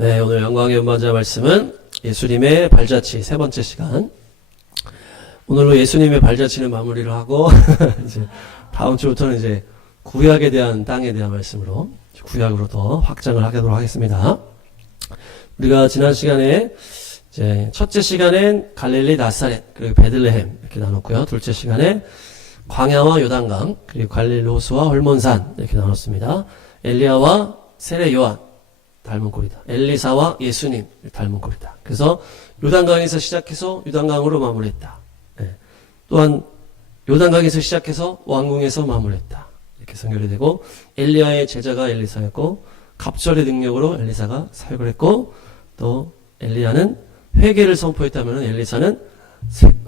네, 오늘 영광의 연반자 말씀은 예수님의 발자취 세 번째 시간. 오늘로 예수님의 발자취는 마무리를 하고 이제 다음 주부터는 이제 구약에 대한 땅에 대한 말씀으로 구약으로 더 확장을 하도록 하겠습니다. 우리가 지난 시간에 이제 첫째 시간엔 갈릴리 나사렛 그리고 베들레헴 이렇게 나눴고요. 둘째 시간에 광야와 요단강 그리고 갈릴리 호수와 홀몬산 이렇게 나눴습니다. 엘리야와 세례 요한 닮은 꼴이다. 엘리사와 예수님 닮은 꼴이다. 그래서 요단강에서 시작해서 요단강으로 마무리했다. 네. 또한 요단강에서 시작해서 왕궁에서 마무리했다. 이렇게 선결이 되고 엘리야의 제자가 엘리사였고 갑절의 능력으로 엘리사가 사역을 했고 또 엘리야는 회개를 선포했다면 엘리사는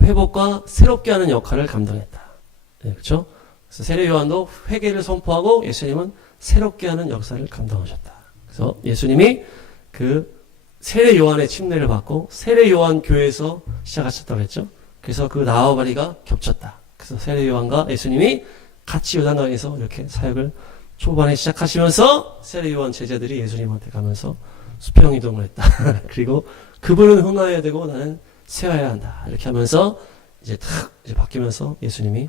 회복과 새롭게 하는 역할을 감당했다. 네, 그렇죠? 그래서 세례 요한도 회개를 선포하고 예수님은 새롭게 하는 역사를 감당하셨다. 그래서 예수님이 그 세례 요한의 침례를 받고 세례 요한 교회에서 시작하셨다고 했죠. 그래서 그 나와바리가 겹쳤다. 그래서 세례 요한과 예수님이 같이 요단강에서 이렇게 사역을 초반에 시작하시면서 세례 요한 제자들이 예수님한테 가면서 수평 이동을 했다. 그리고 그분은 흥하여야 되고 나는 쇠하여야 한다. 이렇게 하면서 이제 탁 이제 바뀌면서 예수님이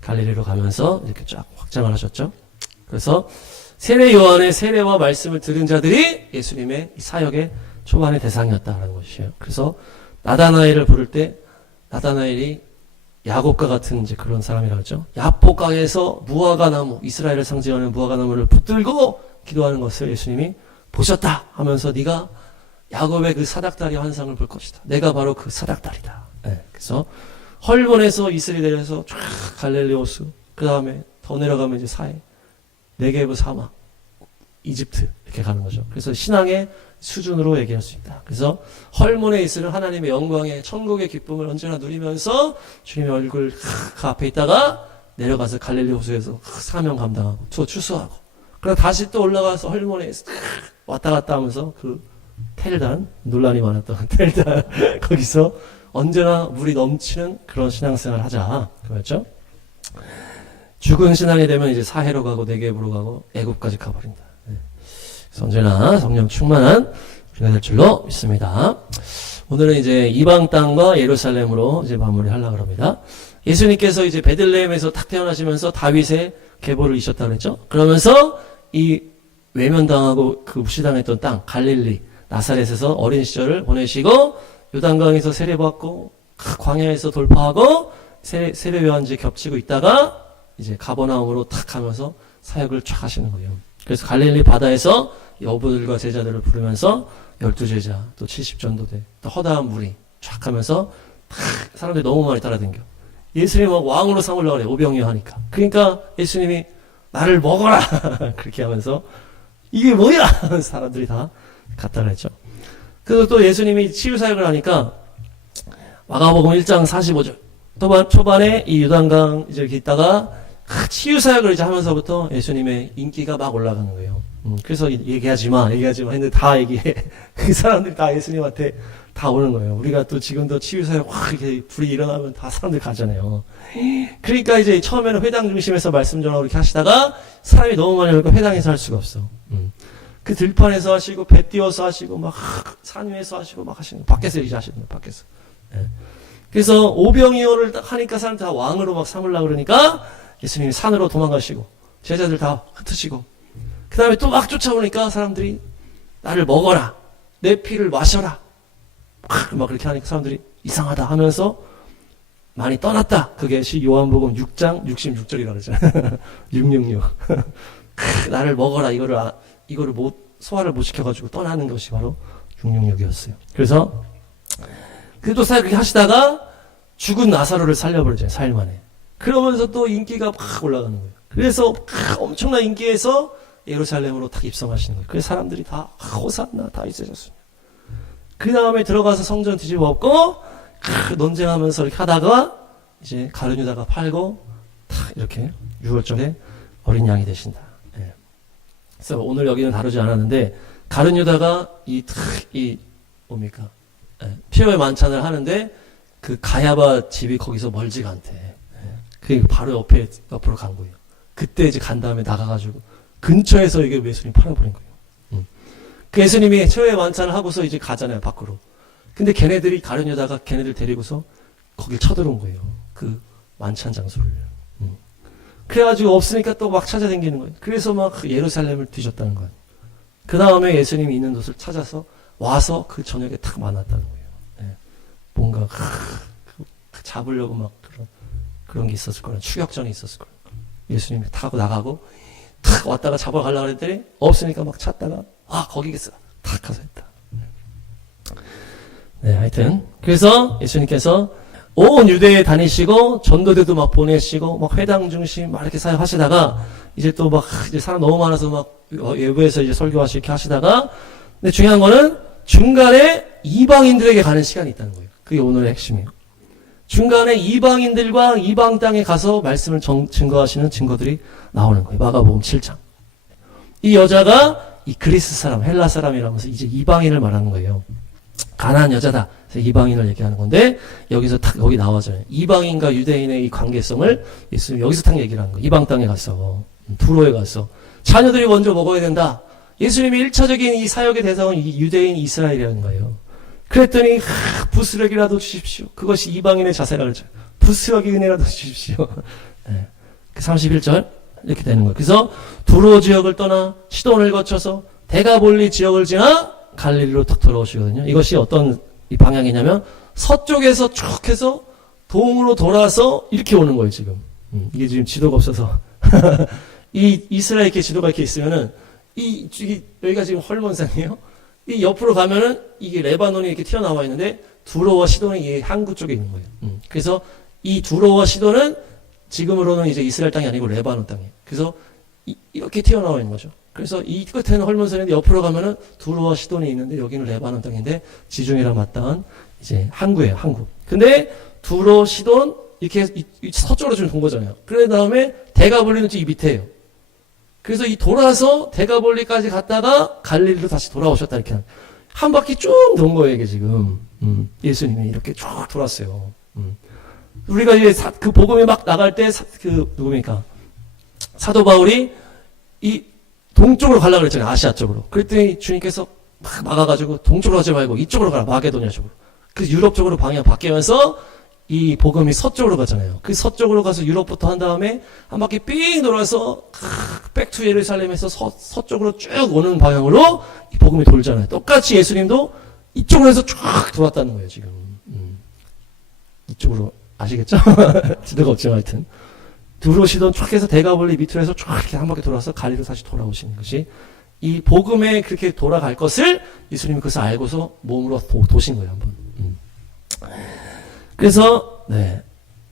갈릴리로 가면서 이렇게 쫙 확장을 하셨죠. 그래서 세례 요한의 세례와 말씀을 들은 자들이 예수님의 사역의 초반의 대상이었다라는 것이에요. 그래서 나다나엘을 부를 때 나다나엘이 야곱과 같은 이제 그런 사람이라고 하죠. 야포강에서 무화과 나무, 이스라엘을 상징하는 무화과 나무를 붙들고 기도하는 것을 예수님이 보셨다 하면서 네가 야곱의 그 사닥다리 환상을 볼 것이다. 내가 바로 그 사닥다리다. 네, 그래서 헐몬에서 이슬이 내려서 쫙 갈릴리 호수, 그 다음에 더 내려가면 이제 사해, 네게브 사막, 이집트 이렇게 가는 거죠. 그래서 신앙의 수준으로 얘기할 수 있다. 그래서 헐몬에 있으는 하나님의 영광의 천국의 기쁨을 언제나 누리면서 주님의 얼굴 그 앞에 있다가 내려가서 갈릴리 호수에서 사명 감당하고 추수하고 그러다 다시 또 올라가서 헐몬에 왔다 갔다 하면서 그 텔단 논란이 많았던 텔단 거기서 언제나 물이 넘치는 그런 신앙생활을 하자 그랬죠. 죽은 신앙이 되면 이제 사해로 가고 네게브로 가고 애굽까지 가버린다. 네. 그래서 언제나 성령 충만한 우리가 될 줄로 믿습니다. 오늘은 이제 이방 땅과 예루살렘으로 이제 마무리하려고 합니다. 예수님께서 이제 베들레헴에서 탁 태어나시면서 다윗의 계보를 이셨다고 그랬죠. 그러면서 이 외면당하고 그 무시당했던 땅 갈릴리 나사렛에서 어린 시절을 보내시고 요단강에서 세례받고 광야에서 돌파하고 세례 요한지 겹치고 있다가 이제 가버나움으로 탁 하면서 사역을 쫙 하시는 거예요. 그래서 갈릴리 바다에서 어부들과 제자들을 부르면서 12제자 또 70전도대 또 허다한 무리 쫙 하면서 탁 사람들이 너무 많이 따라다녀. 예수님은 왕으로 삼으려고 그래. 오병이어 하니까. 그러니까 예수님이 나를 먹어라 그렇게 하면서 이게 뭐야 사람들이 다 갔다 그랬죠. 그래서 또 예수님이 치유사역을 하니까 마가복음 1장 45절 초반에 이 요단강 이제 이렇게 있다가 치유사역을 이제 하면서부터 예수님의 인기가 막 올라가는 거예요. 그래서 얘기하지 마 했는데 다 얘기해. 그 사람들이 다 예수님한테 다 오는 거예요. 우리가 또 지금도 치유사역 확 이렇게 불이 일어나면 다 사람들 가잖아요. 그러니까 이제 처음에는 회당 중심에서 말씀 전하고 이렇게 하시다가 사람이 너무 많이 오니까 회당에서 할 수가 없어. 그 들판에서 하시고 배 띄워서 하시고 막 산 위에서 하시고 막 하시는 거. 밖에서 이제 하시는 거예요. 밖에서. 네. 그래서 오병이어를 하니까 사람들 다 왕으로 막 삼으려고 그러니까 예수님이 산으로 도망가시고 제자들 다 흩으시고 그 다음에 또 막 쫓아오니까 사람들이 나를 먹어라 내 피를 마셔라 막 그렇게 하니까 사람들이 이상하다 하면서 많이 떠났다. 그게 요한복음 6장 66절이라고 그러잖아요. 666 나를 먹어라 이거를 소화를 못 시켜가지고 떠나는 것이 바로 666이었어요. 그래서 또 그렇게 하시다가 죽은 나사로를 살려버리잖아요. 4일 만에. 그러면서 또 인기가 막 올라가는 거예요. 그래서 엄청난 인기에서 예루살렘으로 딱 입성하시는 거예요. 그래서 사람들이 다 호산나 다윗의 자손. 그 다음에 들어가서 성전 뒤집어 엎고 논쟁하면서 이렇게 하다가 이제 가룟 유다가 팔고 탁 이렇게 6월절에 어린 양이 되신다. 예. 그래서 오늘 여기는 다루지 않았는데 가룟 유다가 이 뭡니까? 예. 피로의 만찬을 하는데 그 가야바 집이 거기서 멀지가 않대. 그 바로 옆으로 간 거예요. 그때 이제 간 다음에 나가가지고 근처에서 이게 예수님 팔아버린 거예요. 그 예수님이 최후의 만찬을 하고서 이제 가잖아요, 밖으로. 근데 걔네들이 가룟 여자가 걔네들 데리고서 거길 쳐들어온 거예요. 그 만찬 장소를. 그래가지고 없으니까 또 막 찾아다니는 거예요. 그래서 막 예루살렘을 뒤졌다는 거예요. 그 다음에 예수님이 있는 곳을 찾아서 와서 그 저녁에 탁 만났다는 거예요. 네. 뭔가 잡으려고 막 그런 게 있었을 거예요. 추격전이 있었을 거예요. 예수님이 타고 나가고 탁 왔다가 잡아가려고 했더니 없으니까 막 찾다가 거기겠어. 탁 가서 했다. 네, 하여튼 그래서 예수님께서 온 유대에 다니시고 전도대도 막 보내시고 막 회당 중심 막 이렇게 사역하시다가 이제 또 막 이제 사람 너무 많아서 막 외부에서 이제 설교하시고 이렇게 하시다가 근데 중요한 거는 중간에 이방인들에게 가는 시간이 있다는 거예요. 그게 오늘의 핵심이에요. 중간에 이방인들과 이방 땅에 가서 말씀을 증거하시는 증거들이 나오는 거예요. 마가복음 7장. 이 여자가 이 그리스 사람, 헬라 사람이라면서 이제 이방인을 말하는 거예요. 가난한 여자다. 그래서 이방인을 얘기하는 건데 여기서 딱 여기 나와져요. 이방인과 유대인의 이 관계성을 예수님 여기서 딱 얘기를 하는 거예요. 이방 땅에 갔어. 두로에 갔어. 자녀들이 먼저 먹어야 된다. 예수님의 1차적인 이 사역의 대상은 유대인 이스라엘이라는 거예요. 그랬더니 부스러기라도 주십시오. 그것이 이방인의 자세라 그러죠. 부스러기 은혜라도 주십시오. 네. 31절 이렇게 되는 거예요. 그래서 두로 지역을 떠나 시돈을 거쳐서 대가볼리 지역을 지나 갈릴리로 탁 돌아오시거든요. 이것이 어떤 이 방향이냐면 서쪽에서 쭉 해서 동으로 돌아서 이렇게 오는 거예요. 지금 이게 지금 지도가 없어서 이 이스라엘 이렇게 지도가 이렇게 있으면은 여기가 지금 헐몬산이에요. 이 옆으로 가면은 이게 레바논이 이렇게 튀어나와 있는데 두로와 시돈이 이 항구 쪽에 있는 거예요. 그래서 이 두로와 시돈은 지금으로는 이제 이스라엘 땅이 아니고 레바논 땅이에요. 그래서 이렇게 튀어나와 있는 거죠. 그래서 이 끝에는 헐몬산인데 옆으로 가면은 두로와 시돈이 있는데 여기는 레바논 땅인데 지중해랑 맞닿은 이제 항구예요, 항구. 근데 두로, 시돈 이렇게 서쪽으로 좀 돈 거잖아요. 그런 다음에 대가볼리는 이 밑에예요. 그래서 이 돌아서 대가볼리까지 갔다가 갈릴리로 다시 돌아오셨다 이렇게 한 바퀴 쭉 돈 거예요, 이게 지금. 예수님이 이렇게 쭉 돌았어요. 우리가 이제 그 복음이 막 나갈 때 누굽니까? 사도 바울이 이 동쪽으로 가려고 그랬잖아요. 아시아 쪽으로. 그랬더니 주님께서 막 막아가지고 동쪽으로 가지 말고 이쪽으로 가라. 마게도냐 쪽으로. 그 유럽 쪽으로 방향 바뀌면서 이 복음이 서쪽으로 가잖아요. 그 서쪽으로 가서 유럽부터 한 다음에 한 바퀴 삥 돌아서 백투 예루살렘에서 서쪽으로 쭉 오는 방향으로 이 복음이 돌잖아요. 똑같이 예수님도 이쪽으로 해서 쭉 돌았다는 거예요. 지금. 이쪽으로 아시겠죠? 지도가 없지만 하여튼. 들어오시던 쫙 해서 대가볼리 밑으로 해서 쫙 이렇게 한 바퀴 돌아서 갈리로 다시 돌아오시는 것이 이 복음에 그렇게 돌아갈 것을 예수님이 그것을 알고서 몸으로 도신 거예요, 한번. 그래서, 네,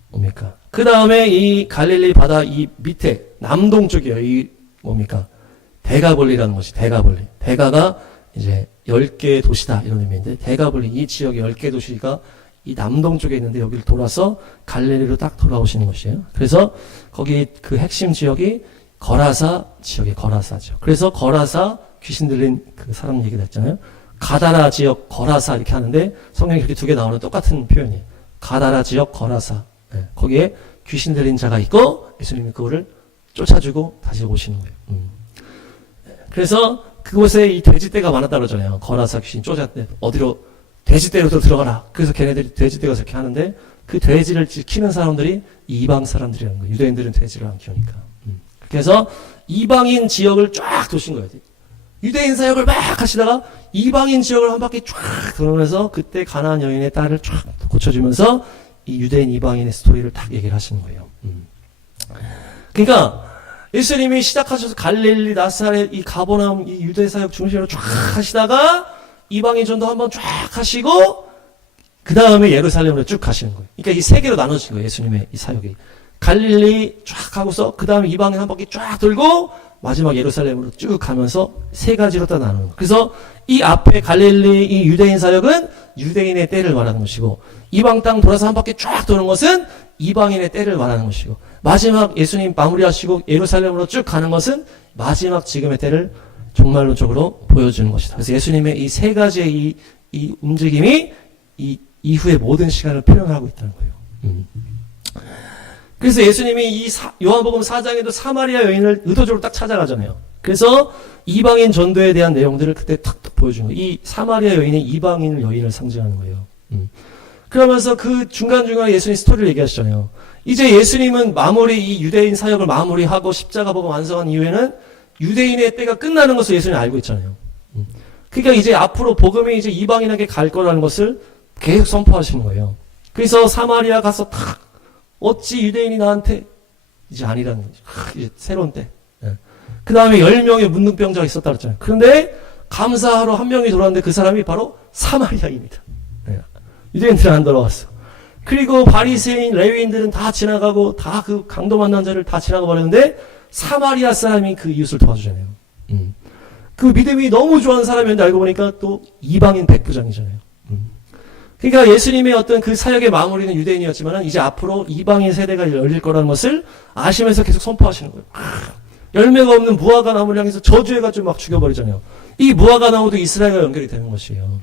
뭡니까? 그 다음에 이 갈릴리 바다 이 밑에, 남동쪽이에요. 이 뭡니까? 대가볼리라는 것이, 대가볼리. 대가가 이제 10개의 도시다, 이런 의미인데, 대가볼리, 이 지역의 10개 도시가 이 남동쪽에 있는데 여기를 돌아서 갈릴리로 딱 돌아오시는 것이에요. 그래서 거기 그 핵심 지역이 거라사 지역이 거라사죠. 그래서 거라사 귀신 들린 그 사람 얘기를 했잖아요. 가다라 지역 거라사 이렇게 하는데 성경에 그렇게 두 개 나오는 똑같은 표현이에요. 가다라 지역 거라사. 네. 거기에 귀신 들린 자가 있고 예수님이 그거를 쫓아주고 다시 오시는 거예요. 그래서 그곳에 이 돼지떼가 많았다 그러잖아요. 거라사 귀신 쫓았대. 어디로? 돼지떼로 들어가라. 그래서 걔네들이 돼지떼가 그렇게 하는데 그 돼지를 키우는 사람들이 이방 사람들이라는 거예요. 유대인들은 돼지를 안 키우니까. 그래서 이방인 지역을 쫙 도신 거예요. 유대인 사역을 막 하시다가 이방인 지역을 한 바퀴 쫙 돌면서 그때 가나안 여인의 딸을 쫙 고쳐주면서 이 유대인 이방인의 스토리를 딱 얘기를 하시는 거예요. 그러니까 예수님이 시작하셔서 갈릴리, 나사렛, 이 가버나움, 이 유대 사역 중심으로 쫙 하시다가 이방인 전도 한번 쫙 하시고 그 다음에 예루살렘으로 쭉 가시는 거예요. 그러니까 이 세 개로 나눠진 거예요. 예수님의 이 사역이. 갈릴리 쫙 하고서 그 다음에 이방인 한 바퀴 쫙 돌고 마지막 예루살렘으로 쭉 가면서 세 가지로 다 나누는 거예요. 그래서 이 앞에 갈릴리 이 유대인 사역은 유대인의 때를 말하는 것이고 이방 땅 돌아서 한 바퀴 쫙 도는 것은 이방인의 때를 말하는 것이고 마지막 예수님 마무리하시고 예루살렘으로 쭉 가는 것은 마지막 지금의 때를 종말론적으로 보여주는 것이다. 그래서 예수님의 이 세 가지의 이 움직임이 이 이후의 모든 시간을 표현하고 있다는 거예요. 그래서 예수님이 이 요한복음 4장에도 사마리아 여인을 의도적으로 딱 찾아가잖아요. 그래서 이방인 전도에 대한 내용들을 그때 탁탁 보여주는 거예요. 이 사마리아 여인이 이방인 여인을 상징하는 거예요. 그러면서 그 중간중간에 예수님 스토리를 얘기하시잖아요. 이제 예수님은 이 유대인 사역을 마무리하고 십자가 복음 완성한 이후에는 유대인의 때가 끝나는 것을 예수님이 알고 있잖아요. 그러니까 이제 앞으로 복음이 이제 이방인에게 갈 거라는 것을 계속 선포하시는 거예요. 그래서 사마리아 가서 탁 어찌 유대인이 나한테 이제 아니라는 거죠. 이제 새로운 때. 그 다음에 10명의 문둥병자가 있었다 그랬잖아요. 그런데 감사하러 한 명이 돌아왔는데 그 사람이 바로 사마리아인이다. 유대인들은 안 돌아왔어. 그리고 바리새인, 레위인들은 다 지나가고 다 그 강도 만난 자를 다 지나가 버렸는데 사마리아 사람이 그 이웃을 도와주잖아요. 그 믿음이 너무 좋아하는 사람이었는데 알고 보니까 또 이방인 백부장이잖아요. 그러니까 예수님의 어떤 그 사역의 마무리는 유대인이었지만 이제 앞으로 이방인 세대가 열릴 거라는 것을 아시면서 계속 선포하시는 거예요. 열매가 없는 무화과 나무를 향해서 저주해가지고 막 죽여버리잖아요. 이 무화과 나무도 이스라엘과 연결이 되는 것이에요.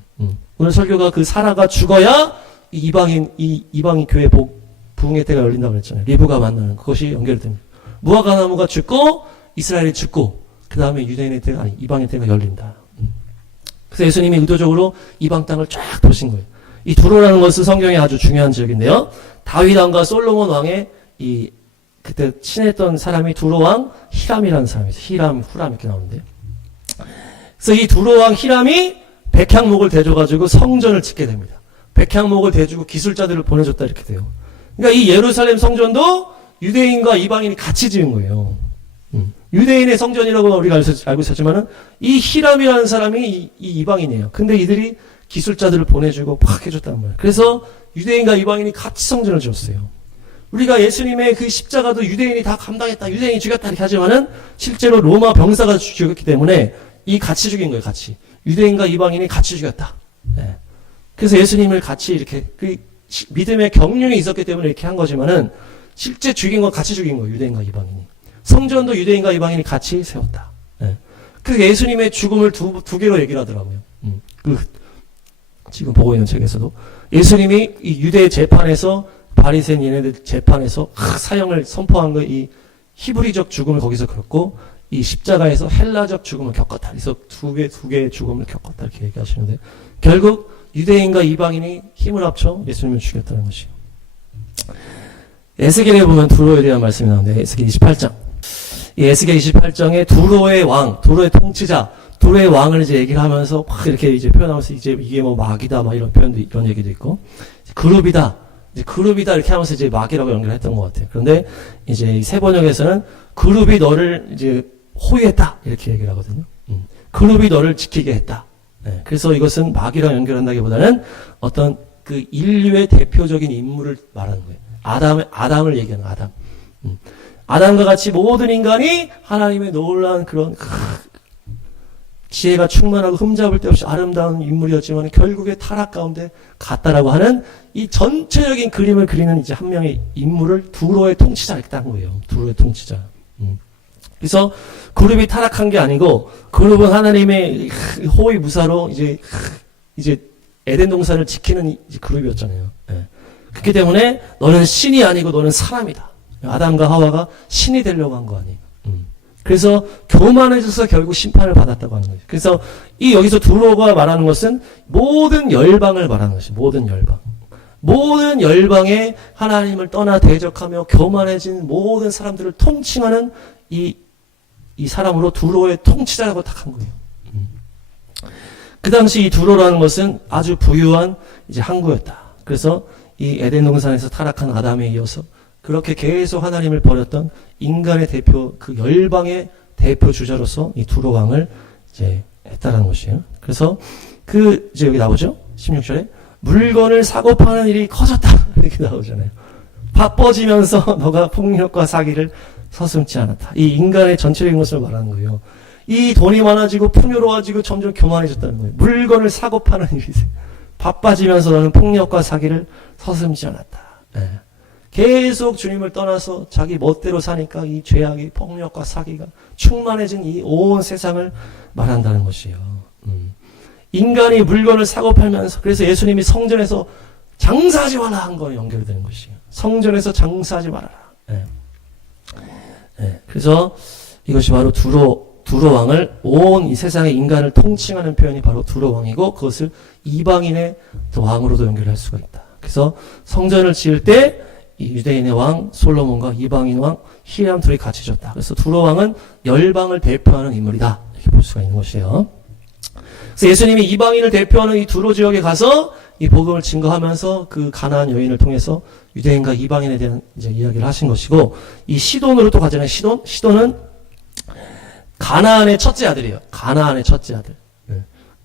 오늘 설교가 그 사라가 죽어야 이 이방인 교회 부흥의 때가 열린다고 그랬잖아요. 리브가 만나는 그것이 연결이 됩니다. 무화과 나무가 죽고 이스라엘이 죽고 그 다음에 이방인 때가 열린다. 그래서 예수님이 의도적으로 이방 땅을 쫙 도신 거예요. 이 두로라는 것은 성경에 아주 중요한 지역인데요. 다윗 왕과 솔로몬 왕의 그때 친했던 사람이 두로 왕 히람이라는 사람이죠. 히람, 후람 이렇게 나오는데. 그래서 이 두로 왕 히람이 백향목을 대줘가지고 성전을 짓게 됩니다. 백향목을 대주고 기술자들을 보내줬다 이렇게 돼요. 그러니까 이 예루살렘 성전도 유대인과 이방인이 같이 지은 거예요. 유대인의 성전이라고 우리가 알고 있었지만은 이 히람이라는 사람이 이 이방인이에요. 근데 이들이 기술자들을 보내주고 팍 해줬단 말이에요. 그래서 유대인과 이방인이 같이 성전을 지었어요. 우리가 예수님의 그 십자가도 유대인이 다 감당했다, 유대인이 죽였다 이렇게 하지만은 실제로 로마 병사가 죽였기 때문에 이 같이 죽인 거예요, 같이. 유대인과 이방인이 같이 죽였다. 네. 그래서 예수님을 같이 이렇게 그 믿음의 경륜이 있었기 때문에 이렇게 한 거지만은 실제 죽인 건 같이 죽인 거예요, 유대인과 이방인이. 성전도 유대인과 이방인이 같이 세웠다. 네. 그래서 예수님의 죽음을 두 개로 얘기를 하더라고요. 지금 보고 있는 책에서도 예수님이 이 유대 재판에서 바리새인 얘네들 재판에서 사형을 선포한 거 이 히브리적 죽음을 거기서 겪고 이 십자가에서 헬라적 죽음을 겪었다. 그래서 두 개의 죽음을 겪었다 이렇게 얘기하시는데 결국 유대인과 이방인이 힘을 합쳐 예수님을 죽였다는 것이에요. 에스겔에 보면 두로에 대한 말씀이 나오는데 에스겔 28장. 이 에스겔 28장에 두로의 왕, 두로의 통치자, 두로의 왕을 이제 얘기를 하면서 막 이렇게 이제 표현하면서 이제 이게 뭐 마귀다 막 이런 표현도 이런 얘기도 있고 그룹이다. 이제 그룹이다 이렇게 하면서 이제 마귀라고 연결했던 것 같아요. 그런데 이제 세 번역에서는 그룹이 너를 이제 호위했다 이렇게 얘기를 하거든요. 그룹이 너를 지키게 했다. 네, 그래서 이것은 마귀랑 연결한다기보다는 어떤 그 인류의 대표적인 인물을 말하는 거예요. 아담을 얘기하는 아담. 아담과 같이 모든 인간이 하나님의 놀라운 그런 지혜가 충만하고 흠잡을 데 없이 아름다운 인물이었지만 결국에 타락 가운데 갔다라고 하는 이 전체적인 그림을 그리는 이제 한 명의 인물을 두로의 통치자 이렇게 딴 거예요. 두로의 통치자. 그래서 그룹이 타락한 게 아니고 그룹은 하나님의 호의 무사로 이제 에덴 동산을 지키는 이제 그룹이었잖아요. 네. 그렇기 때문에 너는 신이 아니고 너는 사람이다. 아담과 하와가 신이 되려고 한 거 아니에요. 그래서 교만해져서 결국 심판을 받았다고 하는 거죠. 그래서 여기서 두로가 말하는 것은 모든 열방을 말하는 것이죠. 모든 열방. 모든 열방에 하나님을 떠나 대적하며 교만해진 모든 사람들을 통칭하는 이 사람으로 두로의 통치자라고 딱 한 거예요. 그 당시 이 두로라는 것은 아주 부유한 이제 항구였다. 그래서 이 에덴 동산에서 타락한 아담에 이어서 그렇게 계속 하나님을 버렸던 인간의 대표, 그 열방의 대표 주자로서 이 두로 왕을 이제 했다라는 것이에요. 그래서 이제 여기 나오죠? 16절에 물건을 사고 파는 일이 커졌다. 이렇게 나오잖아요. 바빠지면서 너가 폭력과 사기를 서슴지 않았다. 이 인간의 전체적인 것을 말하는 거예요. 이 돈이 많아지고 풍요로워지고 점점 교만해졌다는 거예요. 물건을 사고 파는 일이 바빠지면서 너는 폭력과 사기를 서슴지 않았다. 네. 계속 주님을 떠나서 자기 멋대로 사니까 이 죄악이 폭력과 사기가 충만해진 이 온 세상을 말한다는 것이에요. 인간이 물건을 사고 팔면서 그래서 예수님이 성전에서 장사하지 말라 한 거에 연결되는 것이에요. 성전에서 장사하지 말아라. 네. 네. 그래서 이것이 바로 두로 두로 왕을 온 이 세상의 인간을 통칭하는 표현이 바로 두로 왕이고 그것을 이방인의 또 왕으로도 연결할 수가 있다. 그래서 성전을 지을 때 이 유대인의 왕 솔로몬과 이방인 왕 히람 둘이 같이 졌다. 그래서 두로 왕은 열방을 대표하는 인물이다. 이렇게 볼 수가 있는 것이에요. 그래서 예수님이 이방인을 대표하는 이 두로 지역에 가서 이 복음을 증거하면서 그 가나안 여인을 통해서 유대인과 이방인에 대한 이제 이야기를 하신 것이고, 이 시돈으로 또 가잖아요. 시돈은 가나안의 첫째 아들이에요. 가나안의 첫째 아들.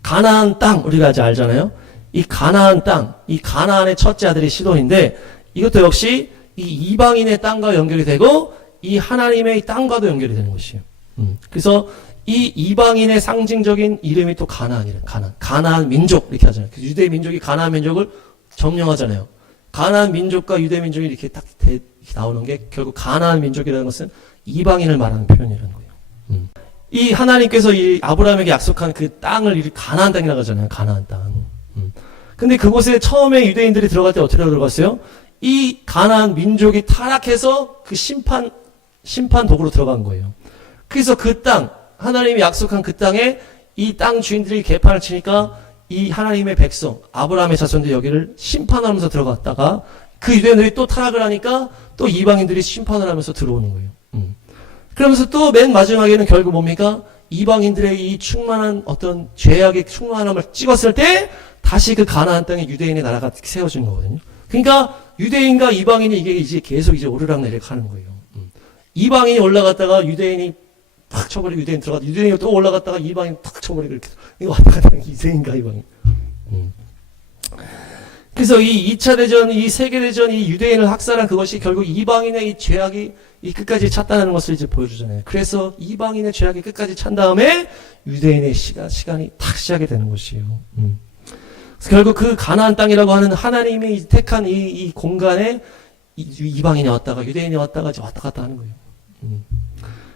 가나안 땅 우리가 아직 알잖아요. 이 가나안 땅, 이 가나안의 첫째 아들이 시돈인데 이것도 역시 이 이방인의 땅과 연결이 되고 이 하나님의 땅과도 연결이 되는 것이에요. 그래서 이 이방인의 상징적인 이름이 또 가나안이래요. 가나안 민족 이렇게 하잖아요. 유대 민족이 가나안 민족을 점령하잖아요. 가나안 민족과 유대 민족이 이렇게 딱 이렇게 나오는 게 결국 가나안 민족이라는 것은 이방인을 말하는 표현이라는 거예요. 이 하나님께서 이 아브라함에게 약속한 그 땅을 이렇게 가나안 땅이라고 하잖아요. 가나안 땅. 근데 그곳에 처음에 유대인들이 들어갈 때 어떻게 들어갔어요? 이 가나안 민족이 타락해서 그 심판 도구로 들어간 거예요. 그래서 그 땅, 하나님이 약속한 그 땅에 이 땅 주인들이 개판을 치니까 이 하나님의 백성, 아브라함의 자손들이 여기를 심판하면서 들어갔다가 그 유대인들이 또 타락을 하니까 또 이방인들이 심판을 하면서 들어오는 거예요. 그러면서 또 맨 마지막에는 결국 뭡니까? 이방인들의 이 충만한 어떤 죄악의 충만함을 찍었을 때 다시 그 가나안 땅에 유대인의 나라가 세워진 거거든요. 그러니까 유대인과 이방인이 이게 이제 계속 이제 오르락내리락 하는 거예요. 이방인이 올라갔다가 유대인이 탁 쳐버리고 유대인 들어가다 유대인이 또 올라갔다가 이방인 탁 쳐버리고 이렇게 이거 왔다 갔다 하는 유대인과 이방인. 그래서 이 2차 대전, 이 세계대전, 이 유대인을 학살한 그것이 결국 이방인의 이 죄악이 이 끝까지 찼다는 것을 이제 보여주잖아요. 그래서 이방인의 죄악이 끝까지 찬 다음에 유대인의 시간이 탁 시작이 되는 것이에요. 그래서 결국 그 가나안 땅이라고 하는 하나님이 택한 이 공간에 이방인이 왔다가 유대인이 왔다가 이제 왔다 갔다 하는 거예요.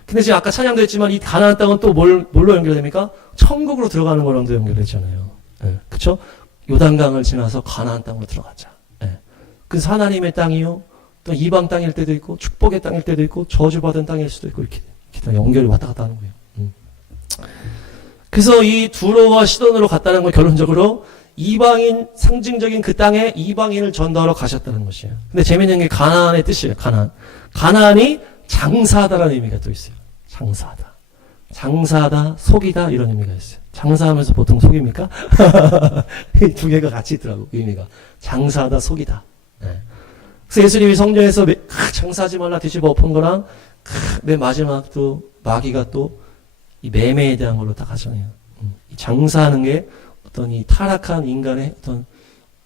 근데 지금 아까 찬양도 했지만 이 가나안 땅은 또 뭘로 연결됩니까? 천국으로 들어가는 거랑도 연결됐잖아요. 그쵸? 요단강을 지나서 가나안 땅으로 들어가자. 그래서 하나님의 땅이요. 또 이방 땅일 때도 있고 축복의 땅일 때도 있고 저주받은 땅일 수도 있고 이렇게 다 연결이 왔다 갔다 하는 거예요. 그래서 이 두로와 시돈으로 갔다는 건 결론적으로 이방인 상징적인 그 땅에 이방인을 전도하러 가셨다는 것이에요. 근데 재밌는 게 가나안의 뜻이에요. 가나안이 장사하다라는 의미가 또 있어요. 장사하다, 속이다 이런 의미가 있어요. 장사하면서 보통 속입니까? 이 두 개가 같이 있더라고 의미가. 장사하다, 속이다. 그래서 예수님이 성경에서 장사하지 말라 뒤집어 엎은 거랑 맨 마지막 또 마귀가 또 이 매매에 대한 걸로 딱 하잖아요. 장사하는 게 어떤 이 타락한 인간의 어떤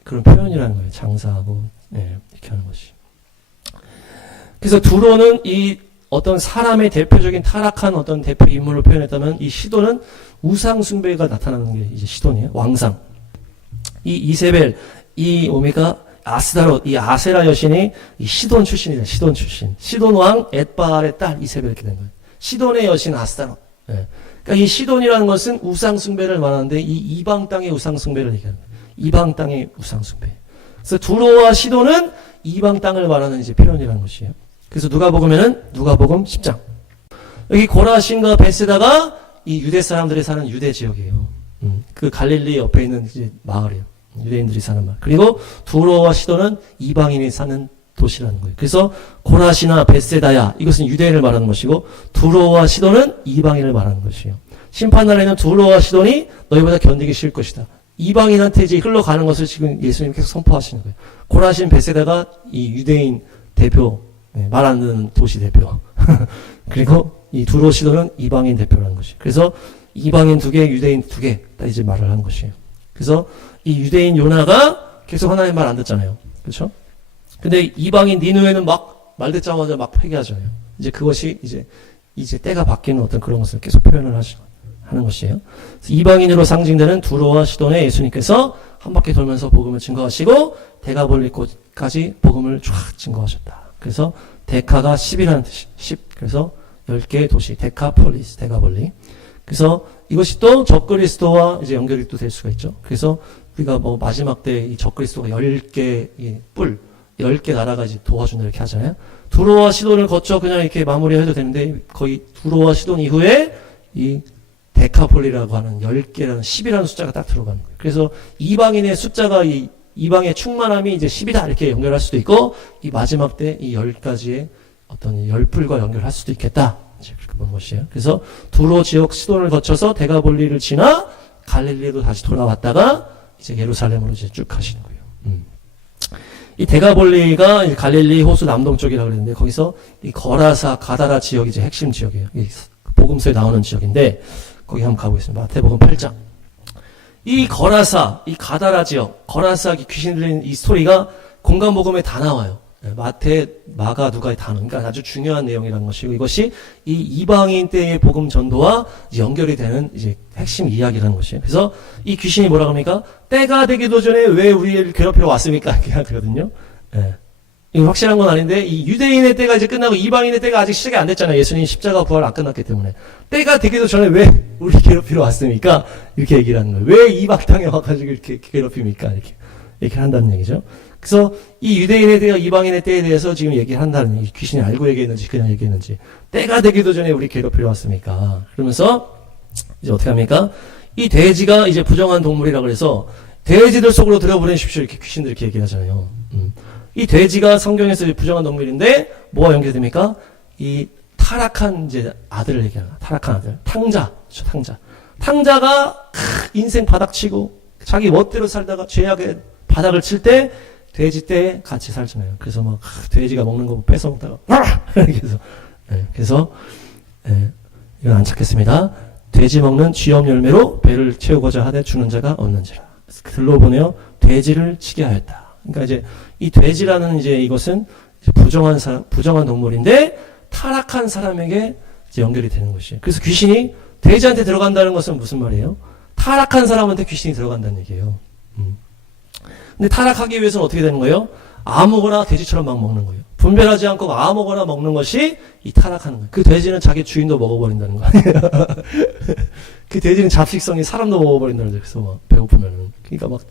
그런 표현이라는 거예요. 장사하고 이렇게 하는 것이. 그래서 두로는 이 어떤 사람의 대표적인 타락한 어떤 대표 인물로 표현했다면 이 시돈은 우상 숭배가 나타나는 게 이제 시돈이에요. 왕상. 이 이세벨, 이 오메가 아스다롯, 이 아세라 여신이 이 시돈 출신이다. 시돈 출신. 시돈 왕 엣바알의 딸 이세벨 이렇게 된 거예요. 시돈의 여신 아스다롯. 그러니까 이 시돈이라는 것은 우상 숭배를 말하는데 이 이방 땅의 우상 숭배를 얘기하는 거예요. 이방 땅의 우상 숭배. 그래서 두로와 시돈은 이방 땅을 말하는 이제 표현이라는 것이에요. 그래서 누가복음 10장. 여기 고라신과 베세다가 이 유대 사람들이 사는 유대 지역이에요. 그 갈릴리 옆에 있는 이제 마을이에요. 유대인들이 사는 마을. 그리고 두로와 시돈은 이방인이 사는 도시라는 거예요. 그래서 고라시나 베세다야 이것은 유대인을 말하는 것이고 두로와 시돈은 이방인을 말하는 것이에요. 심판날에는 두로와 시돈이 너희보다 견디기 쉬울 것이다. 이방인한테 이제 흘러가는 것을 지금 예수님 계속 선포하시는 거예요. 고라신 베세다가 이 유대인 대표, 말 안 듣는 도시 대표. 그리고 이 두로 시돈은 이방인 대표라는 것이. 그래서 이방인 2개, 유대인 2개 딱 이제 말을 하는 것이에요. 그래서 이 유대인 요나가 계속 하나님 말 안 듣잖아요. 그렇죠? 근데 이방인 니느웨는 막 말 듣자마자 막 회개하잖아요. 이제 그것이 이제 때가 바뀌는 어떤 그런 것을 계속 표현을 하는 것이에요. 이방인으로 상징되는 두로와 시돈에 예수님께서 한 바퀴 돌면서 복음을 증거하시고 데가볼리까지 복음을 쫙 증거하셨다. 그래서 데카가 10이라는 뜻이 10. 그래서 10개의 도시 데카폴리스, 데가볼리. 그래서 이것이 또 적그리스도와 이제 연결이 또 될 수가 있죠. 그래서 우리가 뭐 마지막 때 이 적그리스도가 10개 뿔 10개 나라가 이제 도와준다 이렇게 하잖아요. 두로와 시돈을 거쳐 그냥 이렇게 마무리해도 되는데 거의 두로와 시돈 이후에 이 데카폴리라고 하는 10개라는 10이라는 숫자가 딱 들어가는 거예요. 그래서 이방인의 숫자가 이방의 충만함이 이제 10이다 이렇게 연결할 수도 있고, 이 마지막 때 이 10가지의 어떤 열불과 연결할 수도 있겠다. 이제 그렇게 보는 것이에요. 그래서 두로 지역 시돈을 거쳐서 데가볼리를 지나 갈릴리로 다시 돌아왔다가 이제 예루살렘으로 이제 쭉 가시는 거예요. 이 데가볼리가 이제 갈릴리 호수 남동쪽이라고 그랬는데, 거기서 이 거라사 가다라 지역이 이제 핵심 지역이에요. 이 복음서에 나오는 지역인데, 거기 한번 가보겠습니다. 마태복음 8장. 이 거라사, 이 가다라 지역, 거라사 귀신 들린 이 스토리가 공간복음에 다 나와요. 마태, 마가, 누가에 다 나와요. 그러니까 아주 중요한 내용이라는 것이고, 이것이 이 이방인 때의 복음 전도와 연결이 되는 이제 핵심 이야기라는 것이에요. 그래서 이 귀신이 뭐라고 합니까? 때가 되기도 전에 왜 우리를 괴롭히러 왔습니까? 이렇게 하거든요. 예. 이거 확실한 건 아닌데, 이 유대인의 때가 이제 끝나고 이방인의 때가 아직 시작이 안 됐잖아요. 예수님 십자가 부활 안 끝났기 때문에. 때가 되기도 전에 왜 우리 괴롭히러 왔습니까? 이렇게 얘기를 하는 거예요. 왜 이방 땅에 와가지고 이렇게 괴롭힙니까? 이렇게 얘기를 한다는 얘기죠. 그래서 이 유대인의 때와 이방인의 때에 대해서 지금 얘기를 한다는 얘기. 귀신이 알고 얘기했는지 그냥 얘기했는지. 때가 되기도 전에 우리 괴롭히러 왔습니까? 그러면서 이제 어떻게 합니까? 이 돼지가 이제 부정한 동물이라고 해서 돼지들 속으로 들어보내십시오. 이렇게 귀신들 이렇게 얘기하잖아요. 이 돼지가 성경에서 부정한 동물인데 뭐가 연결됩니까? 이 타락한 이제 아들을 얘기하는 거야. 타락한 아들. 탕자. 그렇죠, 탕자. 탕자가 인생 바닥치고 자기 멋대로 살다가 죄악의 바닥을 칠 때 돼지 때 같이 살잖아요. 그래서 막 돼지가 먹는 거 뺏어 먹다가 이렇게 해서 그래서 이건 안 찾겠습니다. 돼지 먹는 쥐염 열매로 배를 채우고자 하되 주는 자가 없는지라. 글로 보내어 돼지를 치게 하였다. 그러니까 이제 이 돼지라는 이제 이것은 부정한 사람, 부정한 동물인데 타락한 사람에게 이제 연결이 되는 것이에요. 그래서 귀신이 돼지한테 들어간다는 것은 무슨 말이에요? 타락한 사람한테 귀신이 들어간다는 얘기예요. 근데 타락하기 위해서는 어떻게 되는 거예요? 아무거나 돼지처럼 막 먹는 거예요. 분별하지 않고 아무거나 먹는 것이 이 타락하는 거예요. 그 돼지는 자기 주인도 먹어버린다는 거 아니에요? 그 돼지는 잡식성이 사람도 먹어버린다는 거예요. 그래서 막 배고프면은. 그러니까 막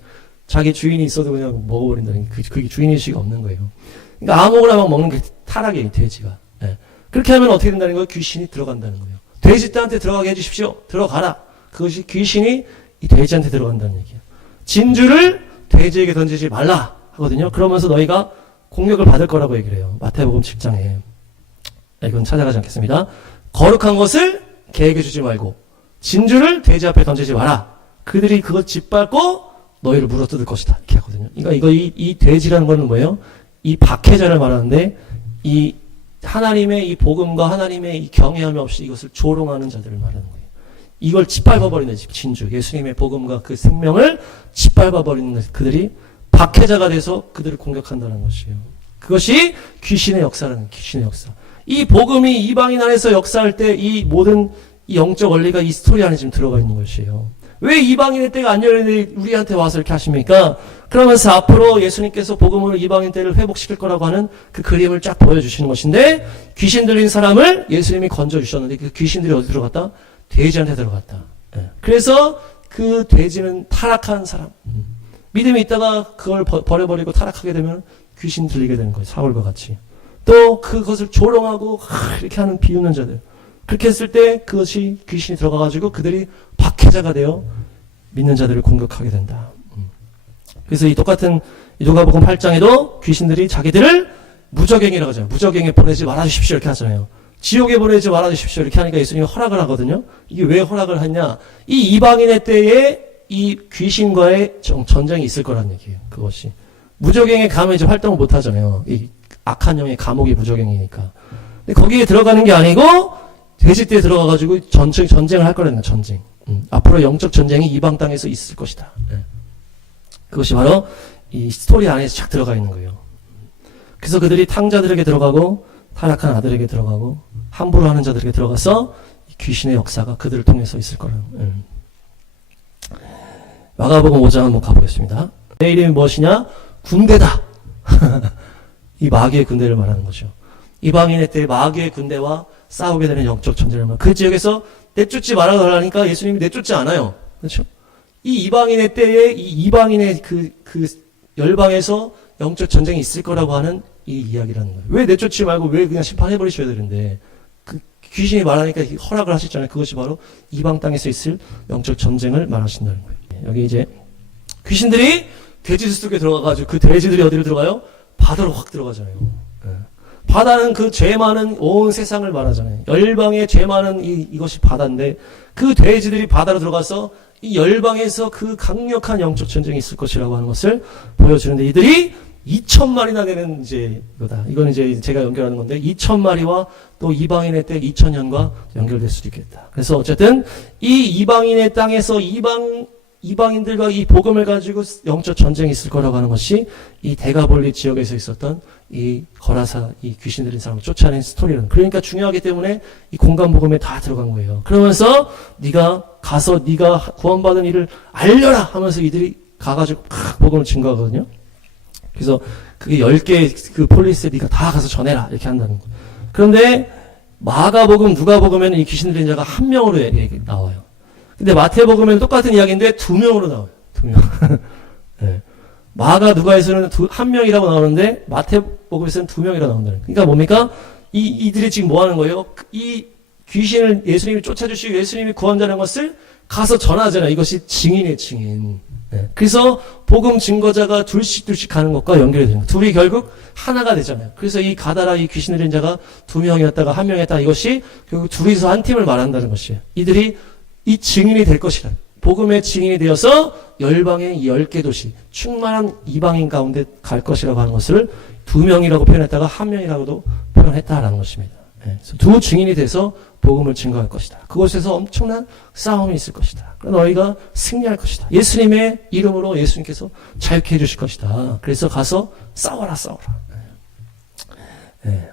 자기 주인이 있어도 그냥 먹어버린다는 게 그게 주인의식이 없는 거예요. 그러니까 아무거나 막 먹는 게 타락이에요, 돼지가. 예. 그렇게 하면 어떻게 된다는 거예요? 귀신이 들어간다는 거예요. 돼지떼한테 들어가게 해주십시오. 들어가라. 그것이 귀신이 이 돼지한테 들어간다는 얘기예요. 진주를 돼지에게 던지지 말라 하거든요. 그러면서 너희가 공격을 받을 거라고 얘기를 해요. 마태복음 7장에. 이건 찾아가지 않겠습니다. 거룩한 것을 개에게 주지 말고 진주를 돼지 앞에 던지지 마라. 그들이 그것 짓밟고 너희를 물어뜯을 것이다. 이렇게 하거든요. 그러니까 이 돼지라는 거는 뭐예요? 이 박해자를 말하는데 이 하나님의 이 복음과 하나님의 이 경외함이 없이 이것을 조롱하는 자들을 말하는 거예요. 이걸 짓밟아버리는 진주, 예수님의 복음과 그 생명을 짓밟아버리는 그들이 박해자가 돼서 그들을 공격한다는 것이에요. 그것이 귀신의 역사라는 귀신의 역사. 이 복음이 이방인 안에서 역사할 때 이 모든 이 영적 원리가 이 스토리 안에 지금 들어가 있는 것이에요. 왜 이방인의 때가 안 열리는데 우리한테 와서 이렇게 하십니까? 그러면서 앞으로 예수님께서 복음으로 이방인 때를 회복시킬 거라고 하는 그 그림을 쫙 보여주시는 것인데, 귀신 들린 사람을 예수님이 건져주셨는데 그 귀신들이 어디 들어갔다? 돼지한테 들어갔다. 그래서 그 돼지는 타락한 사람. 믿음이 있다가 그걸 버려버리고 타락하게 되면 귀신 들리게 되는 거예요. 사울과 같이. 또 그것을 조롱하고 이렇게 하는 비웃는 자들. 그렇게 했을 때 그것이 귀신이 들어가가지고 그들이 박해자가 되어 믿는 자들을 공격하게 된다. 그래서 이 똑같은 누가복음 8장에도 귀신들이 자기들을 무적행이라고 하잖아요. 무적행에 보내지 말아주십시오 이렇게 하잖아요. 지옥에 보내지 말아주십시오 이렇게 하니까 예수님이 허락을 하거든요. 이게 왜 허락을 하냐? 이 이방인의 때에 이 귀신과의 전쟁이 있을 거라는 얘기예요. 그것이 무적행에 가면 이제 활동을 못 하잖아요. 이 악한 영의 감옥이 무적행이니까. 근데 거기에 들어가는 게 아니고 돼지떼에 들어가가지고 전쟁을 할 거라는 거예요. 전쟁. 앞으로 영적 전쟁이 이방 땅에서 있을 것이다. 그것이 바로 이 스토리 안에서 쫙 들어가 있는 거예요. 그래서 그들이 탕자들에게 들어가고 타락한 아들에게 들어가고 함부로 하는 자들에게 들어가서 귀신의 역사가 그들을 통해서 있을 거라는 거예요. 마가복음 5장 한번 가보겠습니다. 내 이름이 무엇이냐? 군대다. 이 마귀의 군대를 말하는 거죠. 이방인의 때 마귀의 군대와 싸우게 되는 영적 전쟁을 말하는 그 지역에서 내쫓지 말아달라니까 예수님이 내쫓지 않아요. 그렇죠? 이 이방인의 때에 이 이방인의 그 열방에서 영적 전쟁이 있을 거라고 하는 이 이야기라는 거예요. 왜 내쫓지 말고 왜 그냥 심판해버리셔야 되는데 귀신이 말하니까 허락을 하셨잖아요. 그것이 바로 이방 땅에서 있을 영적 전쟁을 말하신다는 거예요. 여기 이제 귀신들이 돼지들 속에 들어가가지고 그 돼지들이 어디로 들어가요? 바다로 확 들어가잖아요. 바다는 그 죄 많은 온 세상을 말하잖아요. 열방의 죄 많은 이것이 바다인데 그 돼지들이 바다로 들어가서 이 열방에서 그 강력한 영적 전쟁이 있을 것이라고 하는 것을 보여주는데 이들이 2,000마리나 되는 이제 이거다. 이건 이제 제가 연결하는 건데 2,000마리와 또 이방인의 때 2,000년과 연결될 수도 있겠다. 그래서 어쨌든 이 이방인의 땅에서 이방인들과 이 복음을 가지고 영적 전쟁이 있을 거라고 하는 것이 이 대가볼리 지역에서 있었던 이 거라사 이 귀신 들린 사람을 쫓아낸 스토리는 그러니까 중요하기 때문에 이 공간 복음에 다 들어간 거예요. 그러면서 네가 가서 네가 구원받은 일을 알려라 하면서 이들이 가가지고 막 복음을 증거하거든요. 그래서 그게 10개 그 폴리스에 네가 다 가서 전해라 이렇게 한다는 거예요. 그런데 마가복음 누가복음에는 이 귀신 들린 자가 한 명으로 나와요. 근데 마태복음에는 똑같은 이야기인데 2명으로 나와요. 2명. 네. 마가 누가에서는 한 명이라고 나오는데 마태복음에서는 2명이라고 나온다는 거예요. 그러니까 뭡니까? 이들이 지금 뭐 하는 거예요? 이 귀신을 예수님이 쫓아주시고 예수님이 구원자라는 것을 가서 전하잖아요. 이것이 증인의 증인. 네. 그래서 복음 증거자가 둘씩 가는 것과 연결이 되는 거예요. 둘이 결국 하나가 되잖아요. 그래서 이 가다라 이 귀신 들린 자가 2명이었다가 1명이었다가 이것이 결국 둘이서 한 팀을 말한다는 것이에요. 이들이 이 증인이 될 것이라. 복음의 증인이 되어서 열방의 10개 도시, 충만한 이방인 가운데 갈 것이라고 하는 것을 2명이라고 표현했다가 1명이라고도 표현했다라는 것입니다. 그래서 두 증인이 돼서 복음을 증거할 것이다. 그곳에서 엄청난 싸움이 있을 것이다. 너희가 승리할 것이다. 예수님의 이름으로 예수님께서 자유케 해주실 것이다. 그래서 가서 싸워라.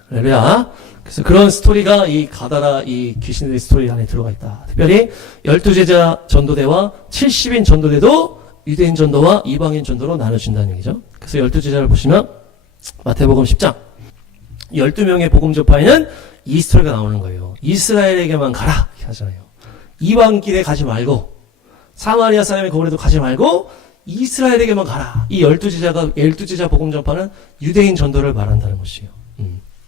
할렐루야. 그래서 그런 스토리가 이 가다라 이 귀신들의 스토리 안에 들어가 있다. 특별히 12제자 전도대와 70인 전도대도 유대인 전도와 이방인 전도로 나눠진다는 얘기죠. 그래서 12제자를 보시면 마태복음 10장 12명의 복음 전파에는 이 스토리가 나오는 거예요. 이스라엘에게만 가라 이렇게 하잖아요. 이방 길에 가지 말고 사마리아 사람의 거울에도 가지 말고 이스라엘에게만 가라. 이 12제자 복음 전파는 유대인 전도를 말한다는 것이에요.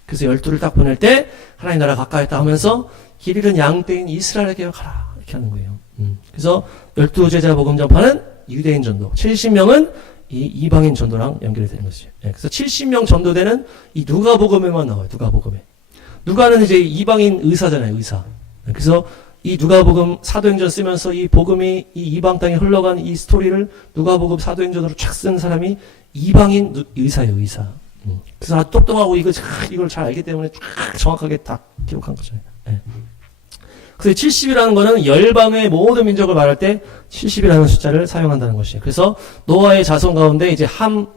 그래서 12를 딱 보낼 때 하나님 나라 가까이 있다 하면서 길 잃은 양떼인 이스라엘에게 가라 이렇게 하는 거예요. 그래서 12제자 복음 전파는 유대인 전도, 70명은 이 이방인 전도랑 연결이 되는 것이죠. 그래서 70명 전도되는 이 누가복음에만 나와요. 누가는 이제 이방인 의사잖아요. 의사. 그래서 이 누가복음 사도행전 쓰면서 이 복음이 이 이방 땅에 흘러간 이 스토리를 누가복음 사도행전으로 쫙 쓴 사람이 이방인 의사예요. 의사. 그래서 아주 똑똑하고 이걸 잘 알기 때문에 쫙 정확하게 다 기록한 거죠. 그래서 70이라는 거는 열방의 모든 민족을 말할 때 70이라는 숫자를 사용한다는 것이에요. 그래서 노아의 자손 가운데 이제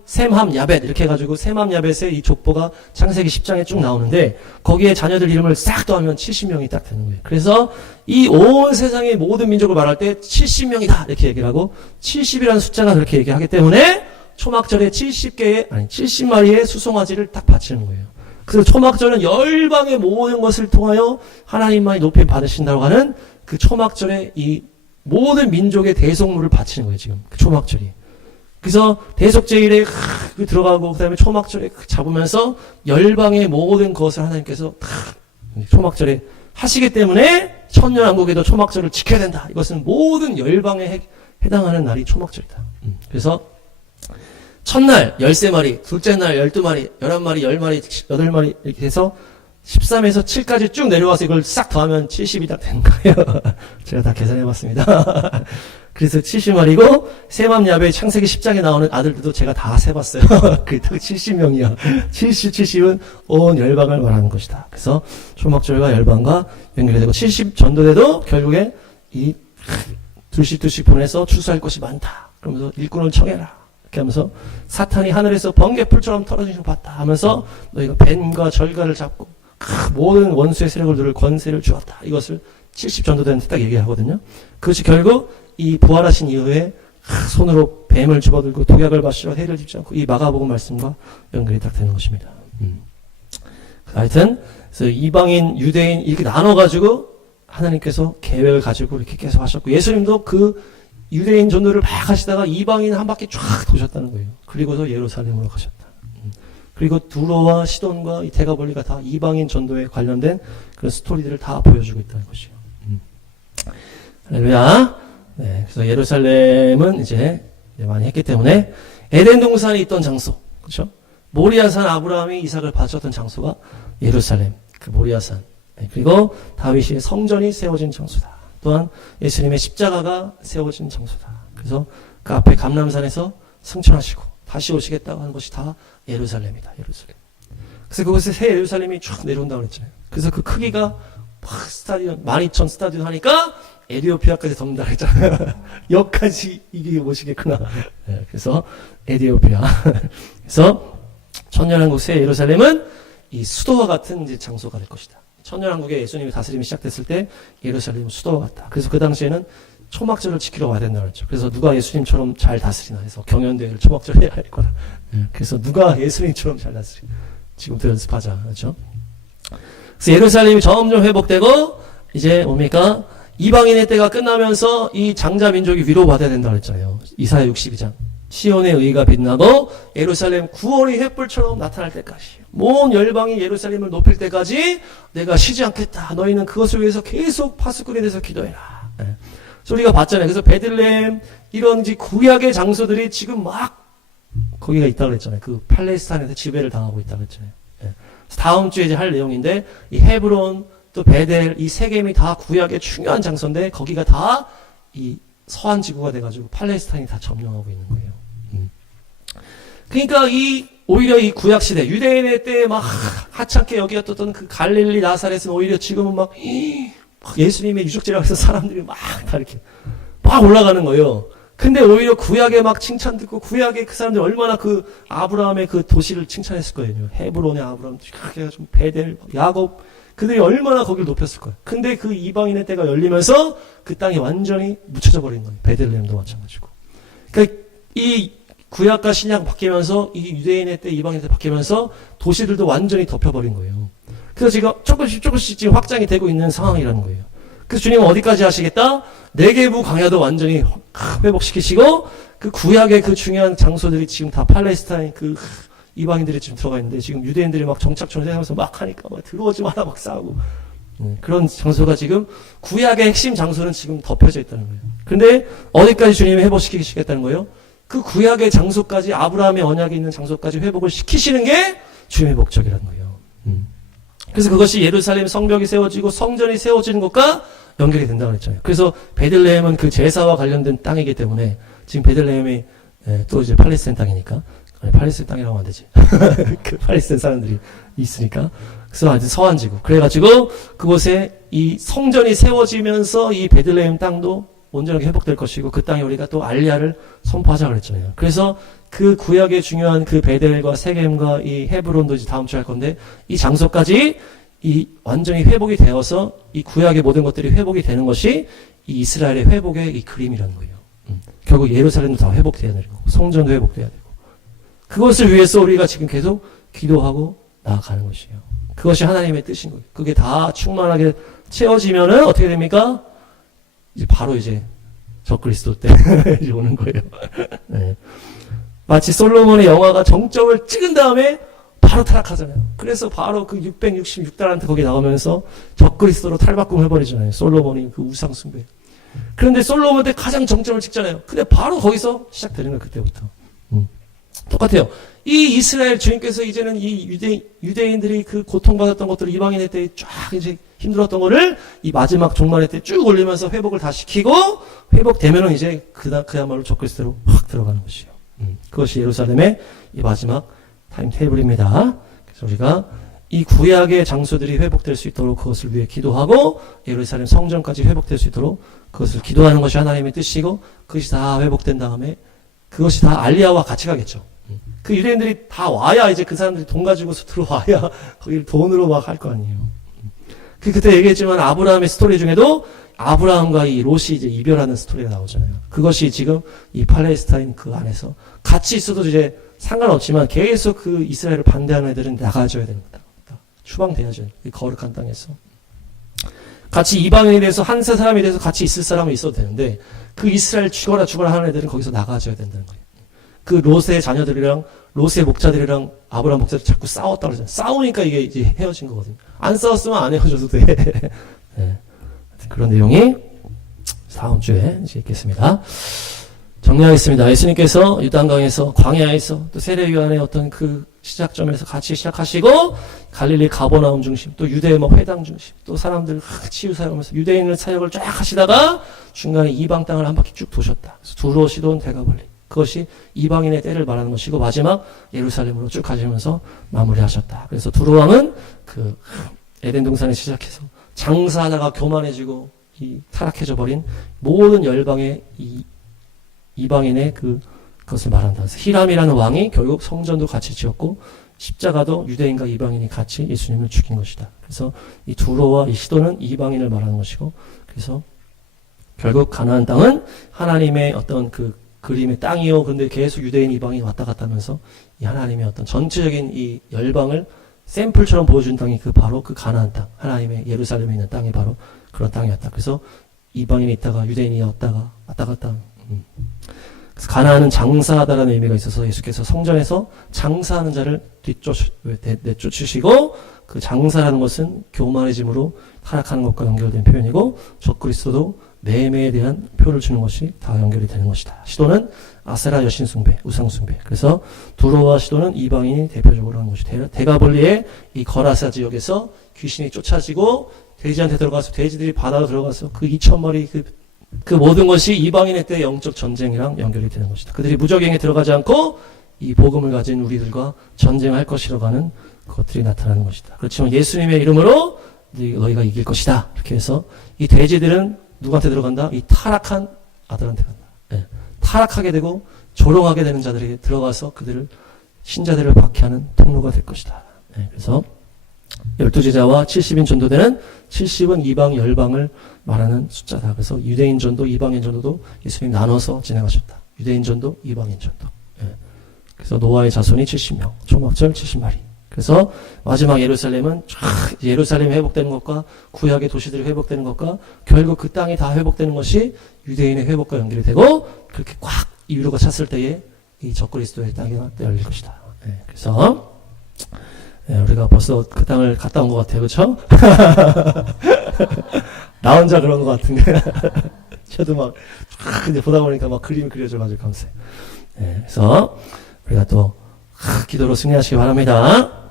셈, 함, 야벳 이렇게 해가지고 셈, 함, 야벳의 이 족보가 창세기 10장에 쭉 나오는데 거기에 자녀들 이름을 싹 더하면 70명이 딱 되는 거예요. 그래서 이 온 세상의 모든 민족을 말할 때 70명이다 이렇게 얘기를 하고 70이라는 숫자가 그렇게 얘기하기 때문에 초막절에 70마리의 수송아지를 딱 바치는 거예요. 그래서 초막절은 열방의 모든 것을 통하여 하나님만이 높임 받으신다고 하는 그 초막절에 이 모든 민족의 대속물을 바치는 거예요, 지금. 그 초막절이. 그래서 대속제일에 들어가고, 그 다음에 초막절에 잡으면서 열방의 모든 것을 하나님께서 다 초막절에 하시기 때문에 천년왕국에도 초막절을 지켜야 된다. 이것은 모든 열방에 해당하는 날이 초막절이다. 그래서 첫날 13마리, 둘째 날 12마리, 11마리, 10마리, 8마리 이렇게 해서 13에서 7까지 쭉 내려와서 이걸 싹 더하면 70이 딱 되는 거예요. 제가 다 계산해봤습니다. 그래서 70마리고 세맘야베 창세기 10장에 나오는 아들들도 제가 다 세봤어요. 그게 딱 70명이야. 70은 온 열방을 말하는 것이다. 그래서 초막절과 열방과 연결이 되고 70 전도대도 결국에 이 둘씩 보내서 추수할 것이 많다. 그러면서 일꾼을 청해라. 이렇게 하면서 사탄이 하늘에서 번개풀처럼 떨어지는 걸 봤다 하면서 너희가 뱀과 절가를 잡고 모든 원수의 세력을 권세를 주었다. 이것을 70 전도대한테 딱 얘기하거든요. 그것이 결국 이 부활하신 이후에 손으로 뱀을 집어들고 독약을 마시러 해를 집지 않고 이 마가복음 말씀과 연결이 딱 되는 것입니다. 하여튼 그래서 이방인, 유대인 이렇게 나눠가지고 하나님께서 계획을 가지고 이렇게 계속 하셨고 예수님도 그 유대인 전도를 막 하시다가 이방인 한 바퀴 쫙 도셨다는 거예요. 그리고서 예루살렘으로 가셨다. 그리고 두로와 시돈과 이 대가볼리가 다 이방인 전도에 관련된 그런 스토리들을 다 보여주고 있다는 것이요. 할렐루야. 네, 그래서 예루살렘은 이제 많이 했기 때문에 에덴 동산이 있던 장소, 그렇죠? 모리아산 아브라함이 이삭을 바쳤던 장소가 예루살렘, 그 모리아산. 네, 그리고 다윗이 성전이 세워진 장소다. 또한 예수님의 십자가가 세워진 장소다. 그래서 그 앞에 감람산에서 승천하시고 다시 오시겠다고 하는 것이 다 예루살렘이다. 예루살렘. 그래서 그곳에 새 예루살렘이 쭉 내려온다고 그랬잖아요. 그래서 그 크기가 막 스타디온 12,000 스타디온 하니까 에디오피아까지 덮는다 그랬잖아요. 여기까지 이게 오시겠구나. 네, 그래서 에디오피아. 그래서 천년왕국 새 예루살렘은 이 수도와 같은 이제 장소가 될 것이다. 천년왕국에 예수님이 다스림이 시작됐을 때 예루살렘은 수도와 같다. 그래서 그 당시에는 초막절을 지키러 와야 된다고 그랬죠. 그래서 누가 예수님처럼 잘 다스리나 해서 경연대회를 초막절 해야 할 거라. 네, 그래서 누가 예수님처럼 잘 다스리. 지금부터 연습하자. 그렇죠? 그래서 예루살렘이 점점 회복되고 이제 뭡니까? 이방인의 때가 끝나면서 이 장자 민족이 위로받아야 된다고 그랬잖아요. 이사야 62장. 시온의 의가 빛나고 예루살렘 구원이 횃불처럼 나타날 때까지 온 열방이 예루살렘을 높일 때까지 내가 쉬지 않겠다. 너희는 그것을 위해서 계속 파수꾼에 대해서 기도해라. 네. 그래서 우리가 봤잖아요. 그래서 베들레헴 이런 구약의 장소들이 지금 막 거기가 있다고 그랬잖아요. 그 팔레스타인에서 지배를 당하고 있다고 그랬잖아요. 네. 다음 주에 이제 할 내용인데 이 헤브론 또 베델 이 세겜이 다 구약의 중요한 장소인데 거기가 다 이 서한 지구가 돼가지고 팔레스타인이 다 점령하고 있는 거예요. 그러니까 오히려 이 구약 시대 유대인의 때에 막 하찮게 여기었던 그 갈릴리 나사렛은 오히려 지금은 막 예수님의 유적지라고 해서 사람들이 막 다 이렇게 막 올라가는 거예요. 근데 오히려 구약에 막 칭찬 듣고 구약에 그 사람들이 얼마나 그 아브라함의 그 도시를 칭찬했을 거예요. 헤브론의 아브라함, 좀 베델, 야곱 그들이 얼마나 거기를 높였을 거예요. 근데 그 이방인의 때가 열리면서 그 땅이 완전히 묻혀져 버린 거예요. 베들레헴도 마찬가지고. 그러니까 이 구약과 신약 바뀌면서 이 유대인의 때 이방인의 때 바뀌면서 도시들도 완전히 덮여버린 거예요. 그래서 지금 조금씩 지금 확장이 되고 있는 상황이라는 거예요. 그래서 주님은 어디까지 하시겠다? 네게부 광야도 완전히 회복시키시고 그 구약의 그 중요한 장소들이 지금 다 팔레스타인 그 이방인들이 지금 들어가 있는데 지금 유대인들이 막 정착촌을 생각하면서 막 하니까 막 들어오지 마라 막 싸우고 그런 장소가 지금 구약의 핵심 장소는 지금 덮여져 있다는 거예요. 근데 어디까지 주님이 회복시키시겠다는 거예요? 그 구약의 장소까지 아브라함의 언약이 있는 장소까지 회복을 시키시는 게 주님의 목적이라는 거예요. 그래서 그것이 예루살렘 성벽이 세워지고 성전이 세워지는 것과 연결이 된다고 했잖아요. 그래서 베들레헴은 그 제사와 관련된 땅이기 때문에 지금 베들레헴이 또 이제 팔레스타인 땅이니까 아니, 팔레스타인 땅이라고 하면 안 되지. 그 팔레스타인 사람들이 있으니까. 그래서 아주 서한지구. 그래가지고 그곳에 이 성전이 세워지면서 이 베들레헴 땅도 온전하게 회복될 것이고 그 땅에 우리가 또 알리야를 선포하자고 그랬잖아요. 그래서 그 구약의 중요한 그 베델과 세겜과 이 헤브론도 이제 다음 주에 할 건데 이 장소까지 이 완전히 회복이 되어서 이 구약의 모든 것들이 회복이 되는 것이 이 이스라엘의 회복의 이 그림이라는 거예요. 결국 예루살렘도 다 회복돼야 되고 성전도 회복돼야 되고 그것을 위해서 우리가 지금 계속 기도하고 나아가는 것이에요. 그것이 하나님의 뜻인 거예요. 그게 다 충만하게 채워지면은 어떻게 됩니까? 이제 바로 이제 적그리스도 때 이제 오는 거예요. 네. 마치 솔로몬의 영화가 정점을 찍은 다음에 바로 타락하잖아요. 그래서 바로 그 666달란트 거기 나오면서 적그리스도로 탈바꿈 해버리잖아요. 솔로몬이 그 우상 숭배. 그런데 솔로몬 때 가장 정점을 찍잖아요. 근데 바로 거기서 시작되는 거예요. 그때부터. 똑같아요. 이 이스라엘 주님께서 이제는 이 유대인들이 그 고통받았던 것들을 이방인의 때에 쫙 이제 힘들었던 거를 이 마지막 종말의 때 쭉 올리면서 회복을 다 시키고 회복되면은 이제 그야말로 적그리스도로 확 들어가는 것이에요. 그것이 예루살렘의 이 마지막 타임 테이블입니다. 그래서 우리가 이 구약의 장소들이 회복될 수 있도록 그것을 위해 기도하고 예루살렘 성전까지 회복될 수 있도록 그것을 기도하는 것이 하나님의 뜻이고 그것이 다 회복된 다음에 그것이 다 알리야와 같이 가겠죠. 그 유대인들이 다 와야 이제 그 사람들이 돈 가지고서 들어와야 거기를 돈으로 막 할 거 아니에요. 그때 얘기했지만 아브라함의 스토리 중에도 아브라함과 이 롯이 이제 이별하는 스토리가 나오잖아요. 그것이 지금 이 팔레스타인 그 안에서 같이 있어도 이제 상관없지만 계속 그 이스라엘을 반대하는 애들은 나가줘야 됩니다. 추방돼야죠. 이 거룩한 땅에서. 같이 이방인에 대해서 한 사람에 대해서 같이 있을 사람은 있어도 되는데 그 이스라엘 죽어라 하는 애들은 거기서 나가줘야 된다는 거예요. 그 롯의 자녀들이랑 롯의 목자들이랑 아브라함 목자들이 자꾸 싸웠다 그러잖아요. 싸우니까 이게 이제 헤어진 거거든요. 안 싸웠으면 안 헤어져도 돼. 네. 그런 내용이 다음 주에 이제 있겠습니다. 정리하겠습니다. 예수님께서 유단강에서 광야에서 또 세례요한의 어떤 그 시작점에서 같이 시작하시고 갈릴리 가버나움 중심 또 유대 뭐 회당 중심 또 사람들 치유 사역하면서 유대인을 사역을 쫙 하시다가 중간에 이방 땅을 한 바퀴 쭉 도셨다. 그래서 두로 시돈 대가볼리 그것이 이방인의 때를 말하는 것이고 마지막 예루살렘으로 쭉 가시면서 마무리하셨다. 그래서 두로 왕은 그 에덴 동산에 시작해서 장사하다가 교만해지고 이 타락해져 버린 모든 열방의 이방인의 그것을 말한다. 그래서 히람이라는 왕이 결국 성전도 같이 지었고 십자가도 유대인과 이방인이 같이 예수님을 죽인 것이다. 그래서 이 두로와 이 시도는 이방인을 말하는 것이고 그래서 결국 가나안 땅은 하나님의 어떤 그 그림의 땅이요. 근데 계속 유대인 이방인이 왔다 갔다 하면서 이 하나님의 어떤 전체적인 이 열방을 샘플처럼 보여준 땅이 바로 그 가나안 땅. 하나님의 예루살렘에 있는 땅이 바로 그런 땅이었다. 그래서 이방인이 있다가 유대인이 왔다가 왔다 갔다. 그래서 가나안은 장사하다라는 의미가 있어서 예수께서 성전에서 장사하는 자를 내쫓으시고 그 장사라는 것은 교만해짐으로 타락하는 것과 연결된 표현이고 적그리스도도 매매에 대한 표를 주는 것이 다 연결이 되는 것이다. 시도는 아세라 여신 숭배, 우상 숭배. 그래서 두로와 시도는 이방인이 대표적으로 하는 것이 대가볼리의 이 거라사 지역에서 귀신이 쫓아지고 돼지한테 들어가서 돼지들이 바다로 들어가서 그 2,000마리 그 모든 것이 이방인의 때 영적 전쟁이랑 연결이 되는 것이다. 그들이 무적행에 들어가지 않고 이 복음을 가진 우리들과 전쟁할 것이라고 하는 것들이 나타나는 것이다. 그렇지만 예수님의 이름으로 너희가 이길 것이다. 이렇게 해서 이 돼지들은 누구한테 들어간다? 이 타락한 아들한테 간다. 네. 타락하게 되고 조롱하게 되는 자들에게 들어가서 그들을 신자들을 박해하는 통로가 될 것이다. 네. 그래서 12제자와 70인 전도대는 70은 이방 열방을 말하는 숫자다. 그래서 유대인 전도, 이방인 전도도 예수님 나눠서 진행하셨다. 유대인 전도, 이방인 전도. 예. 그래서 노아의 자손이 70명, 초막절 70마리. 그래서 마지막 예루살렘은 예루살렘이 회복되는 것과 구약의 도시들이 회복되는 것과 결국 그 땅이 다 회복되는 것이 유대인의 회복과 연결이 되고 그렇게 꽉 이루가 찼을 때에 이 적그리스도의 땅이 열릴 것이다. 예. 그래서 우리가 벌써 그 땅을 갔다 온 것 같아요. 그렇죠? 나 혼자 그런 것 같은데 저도 막 이제 보다 보니까 막 그림이 그려져가지고 감사해요. 그래서 우리가 또 기도로 승리하시기 바랍니다.